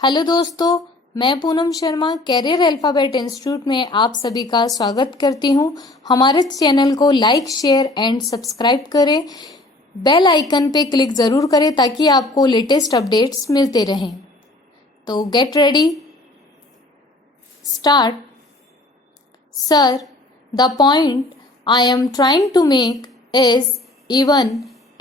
Hello दोस्तों, मैं Poonam Sharma career alphabet institute में आप सभी का स्वागत करती हूं। हमारे चैनल को लाइक, शेयर एंड सब्सक्राइब करें। बेल आइकन पे क्लिक ज़रूर करें ताकि आपको लेटेस्ट अपडेट्स मिलते रहें। तो get ready, start. Sir, the point I am trying to make is even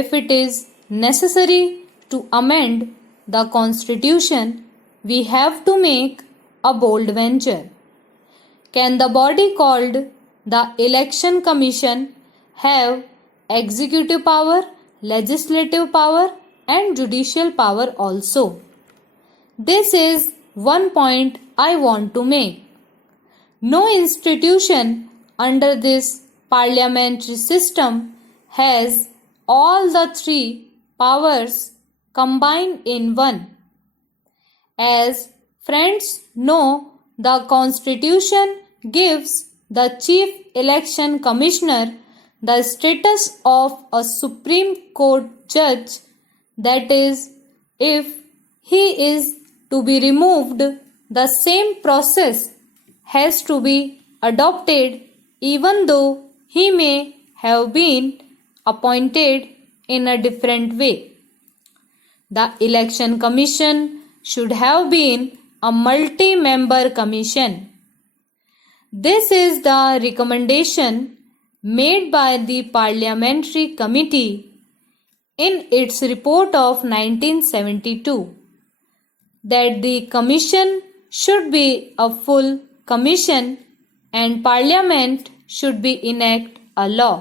if it is necessary to amend the Constitution, we have to make a bold venture. Can the body called the Election Commission have executive power, legislative power, and judicial power also? This is one point I want to make. No institution under this parliamentary system has all the three powers combined in one. As friends know, the Constitution gives the Chief Election Commissioner the status of a Supreme Court judge. That is, if he is to be removed, the same process has to be adopted even though he may have been appointed in a different way. The Election Commission should have been a multi-member commission. This is the recommendation made by the Parliamentary Committee in its report of 1972, that the commission should be a full commission and Parliament should be enact a law.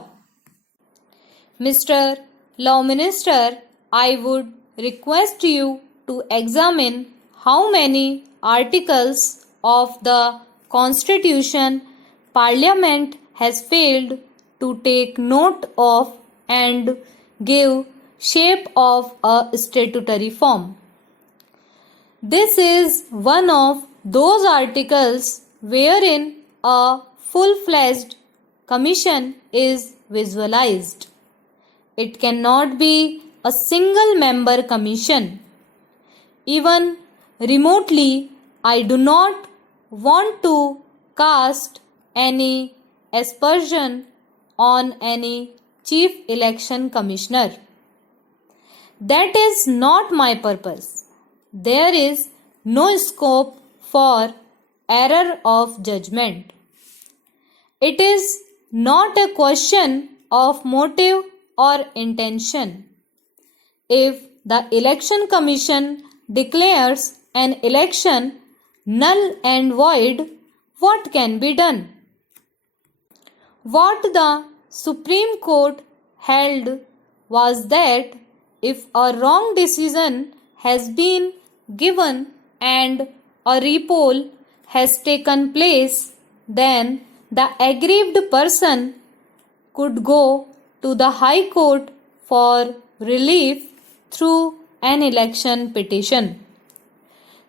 Mr. Law Minister, I would request you to examine how many articles of the Constitution Parliament has failed to take note of and give shape of a statutory form. This is one of those articles wherein a full-fledged commission is visualized. It cannot be a single member commission. Even remotely, I do not want to cast any aspersion on any chief election commissioner. That is not my purpose. There is no scope for error of judgment. It is not a question of motive or intention. If the Election Commission declares an election null and void, what can be done? What the Supreme Court held was that if a wrong decision has been given and a repoll has taken place, then the aggrieved person could go to the High Court for relief through an election petition.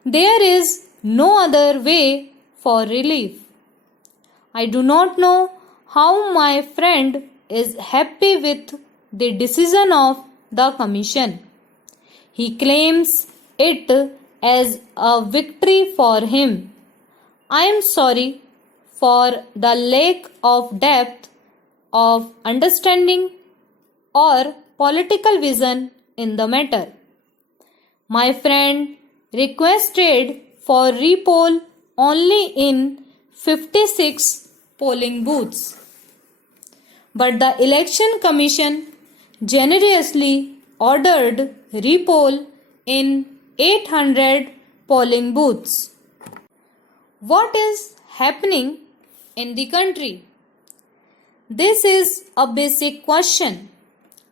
There is no other way for relief. I do not know how my friend is happy with the decision of the commission. He claims it as a victory for him. I am sorry for the lack of depth of understanding or political vision in the matter. My friend requested for repoll only in 56 polling booths, but the Election Commission generously ordered repoll in 800 polling booths. What is happening in the country? This is a basic question.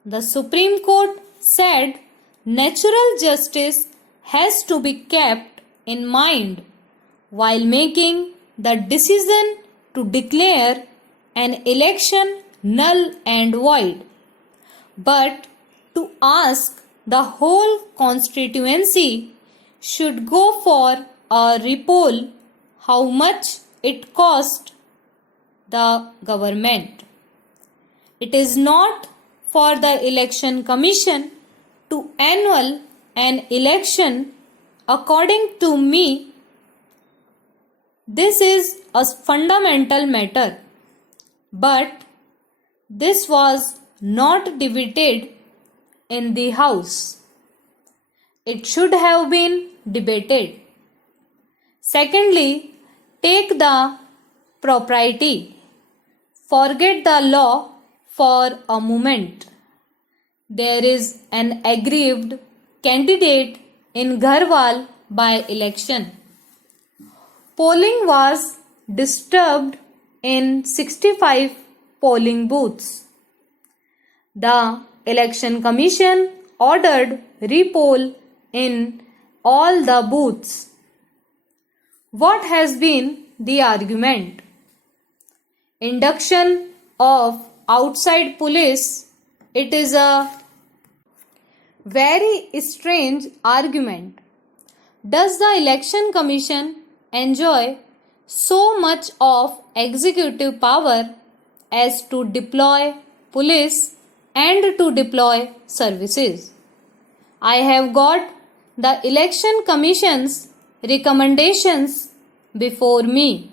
The Supreme Court said natural justice has to be kept in mind while making the decision to declare an election null and void. But to ask the whole constituency should go for a repoll, how much it cost the government. It is not for the Election Commission to annul an election According to me, this is a fundamental matter, but this was not debated in the House. It should have been debated. Secondly, take the propriety. Forget the law for a moment. There is an aggrieved candidate in Garhwal by-election. Polling was disturbed in 65 polling booths. The Election Commission ordered repoll in all the booths. What has been the argument? Induction of outside police. It is a very strange argument. Does the Election Commission enjoy so much of executive power as to deploy police and to deploy services? I have got the Election Commission's recommendations before me.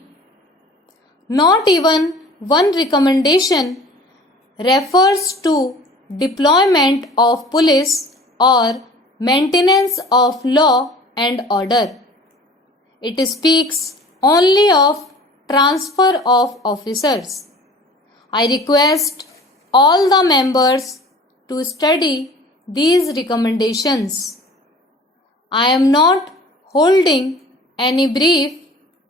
Not even one recommendation refers to deployment of police or maintenance of law and order. It speaks only of transfer of officers. I request all the members to study these recommendations. I am not holding any brief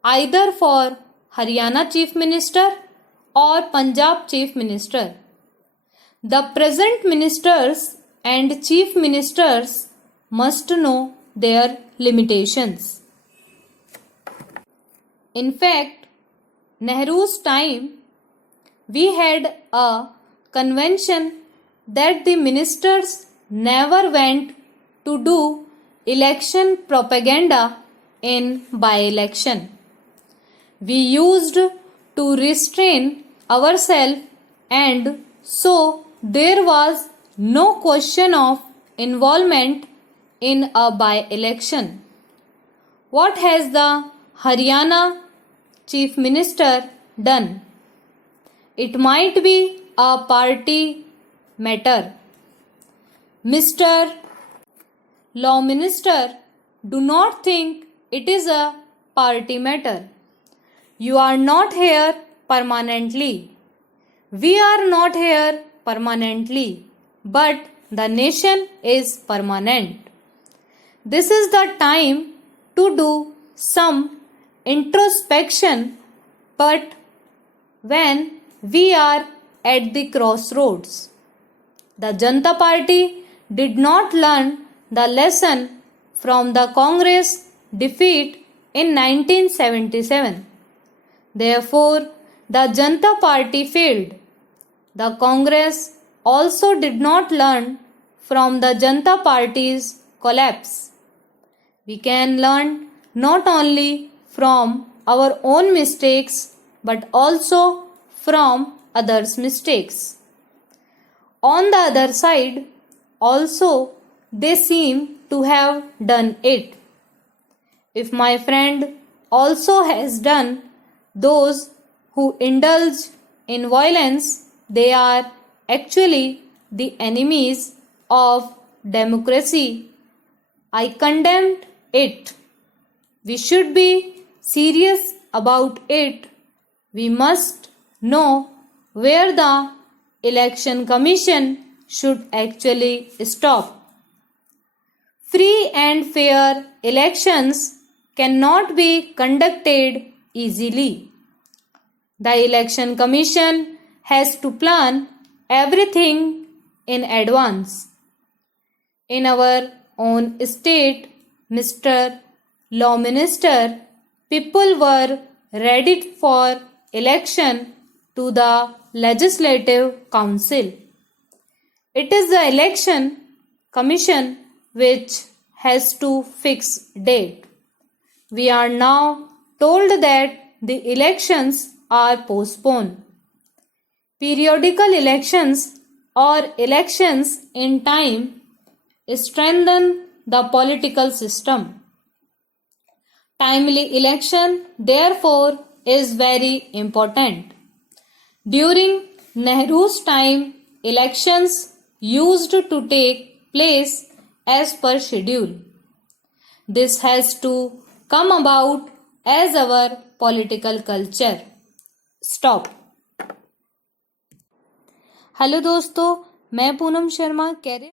either for Haryana Chief Minister or Punjab Chief Minister. The present ministers and chief ministers must know their limitations. In fact, Nehru's time, we had a convention that the ministers never went to do election propaganda in by-election. We used to restrain ourselves, and so there was no question of involvement in a by-election. What has the Haryana Chief Minister done? It might be a party matter. Mr. Law Minister, do not think it is a party matter. You are not here permanently. We are not here permanently, but the nation is permanent. This is the time to do some introspection, but when we are at the crossroads. The Janata Party did not learn the lesson from the Congress defeat in 1977. Therefore, the Janata Party failed. The Congress also did not learn from the Janata Party's collapse. We can learn not only from our own mistakes but also from others' mistakes. On the other side, also they seem to have done it. If my friend also has done, those who indulge in violence, they are actually the enemies of democracy. I condemned it. We should be serious about it. We must know where the Election Commission should actually stop. Free and fair elections cannot be conducted easily. The Election Commission has to plan everything in advance. In our own state, Mr. Law Minister, people were ready for election to the Legislative Council. It is the Election Commission which has to fix date. We are now told that the elections are postponed. Periodical elections or elections in time strengthen the political system. Timely election, therefore, is very important. During Nehru's time, elections used to take place as per schedule. This has to come about as our political culture. Stop. Hello दोस्तों, मैं Poonam Sharma career